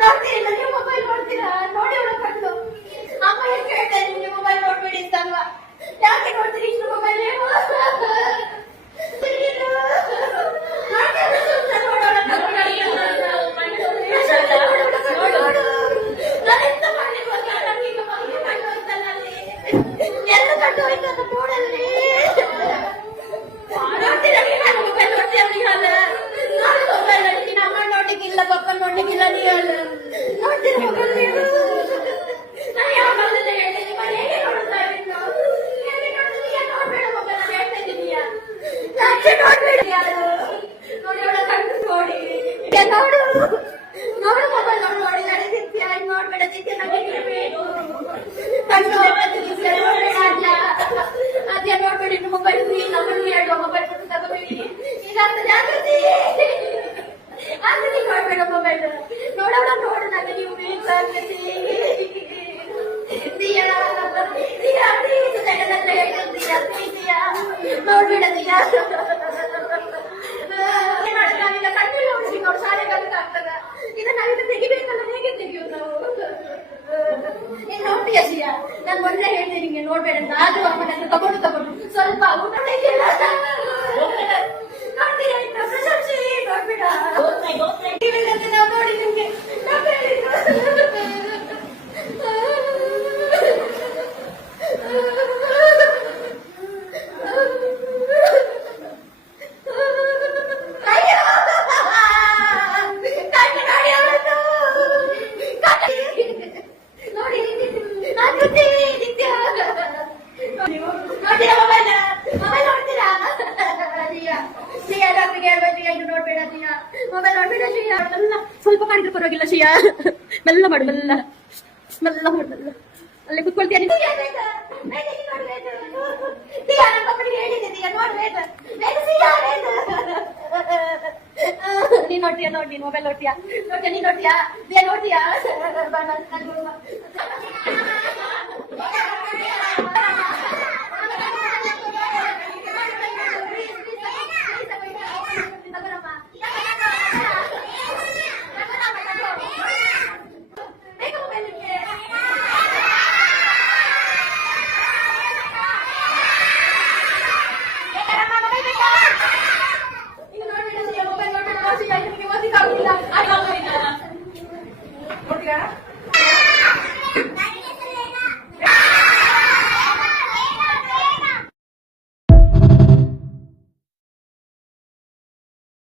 ನೋಡ್ತೀರಾ ನೀವು ಮೊಬೈಲ್ ನೋಡ್ತೀರಾ? ನೋಡಿ ಅವಳ ಕಣ್ಣು. ಅಮ್ಮ ಎಷ್ಟು ಹೇಳ್ತಾರೆ ನಿಮ್ಗೆ ಮೊಬೈಲ್ ನೋಡ್ಬೇಡಿ ಅಂತಲ್ವಾ? ಯಾಕೆ ನೋಡ್ತೀರಿ ಇಷ್ಟು ಮೊಬೈಲ್? ಎಲ್ಲ ಕಟ್ಟು ಹೋಯ್ತು ನೋಡಲ್ಲಿ. ನೋಡ್ಲಿಕ್ಕಿಲ್ಲ ಪಪ್ಪ ನೋಡ್ಲಿಕ್ಕಿಲ್ಲ ನೋಡ್ತೀರ ಮೊಬೈಲ್ ನೀವು? ನಾನು ಯಾವಾಗಲೇ ಹೇಳ್ತೀನಿ ಹೇಗೆ ನೋಡ್ತಾ ಇದ್ದೀನಿ ನೋಡ್ಬೇಡ ಮೊಬೈಲ್ ನಾನು ಹೇಳ್ತಾ ಇದ್ದೀನಿಯಾ? ನೋಡ್ಬೇಡಿ ಯಾರು ನೋಡಿ ಅವಳ ಕಣ್ಣು ನೋಡಿ ನೋಡು ನೋಡು ಮೊಬೈಲ್ ನೋಡಿ ನಡೆದಿತ್ಯ ನೋಡ್ಬೇಡ ನಿತ್ಯ ನಡೀಬೇಕು ಕಣ್ಣು ಅದೇ ನೋಡ್ಬೇಡಿ ಮೊಬೈಲ್ ನಮ್ಮನ್ನು ಹೇಳುವ ಮೊಬೈಲ್ ತಗೋಬೇಡಿ ಇದಾಗ್ತದೆ ಜಾಗೃತಿ ಆಕೃತಿ ನೋಡ್ಬೇಡ ಮೊಬೈಲ್ ನೋಡೋಣ ನೋಡು ನನಗೆ ನೀವು ಬೇಕಾಗ್ತದೆ ನೋಡ್ಬೇಡ ದಿಯಾ ಕಣ್ಣಿಲ್ಲ ಹುಡುಗಿ ನೋಡು ಶಾಲೆ ಕಲಿತಾಗ್ತದ ಇದನ್ನ ಇದು ತೆಗಿಬೇಕಲ್ಲ ಹೇಗೆ ತೆಗಿಯೋದು ನಾವು? ನೀನ್ ನೋಡ್ತೀಯ ಶಿಯಾ? ನಾನು ಮೊನ್ನೆ ಹೇಳ್ತೀನಿ ನಿಂಗೆ ನೋಡ್ಬೇಡ ಅಂತ ಆದ್ರೂ ಅಮ್ಮನ ತಗೊಂಡು ಸ್ವಲ್ಪ ಊಟ ನೋಡ್ತೀಯ ಪ್ರಶಂಸೆ ನೋಡ್ಬೇಡ ನಾವು ನೋಡಿ ನಿಮ್ಗೆ ಸ್ವಲ್ಪ ಮಾಡಿದ್ರೆ ಪರವಾಗಿಲ್ಲ ಶಿಯಾ. ಮೆಲ್ಲ ಮಾಡು ಮೆಲ್ಲ ಮೆಲ್ಲ ಮಾಡು ಮೆಲ್ಲ. ಅಲ್ಲಿ ಕುತ್ಕೊಳ್ತೀಯ ನೀನು ನೋಡ್ತೀಯಾ? ನೋಡಿ ಮೊಬೈಲ್ ನೋಡ್ತೀಯಾ? ನೀನ್ ನೋಡ್ತೀಯಾ? ನೋಡ್ತೀಯಾ?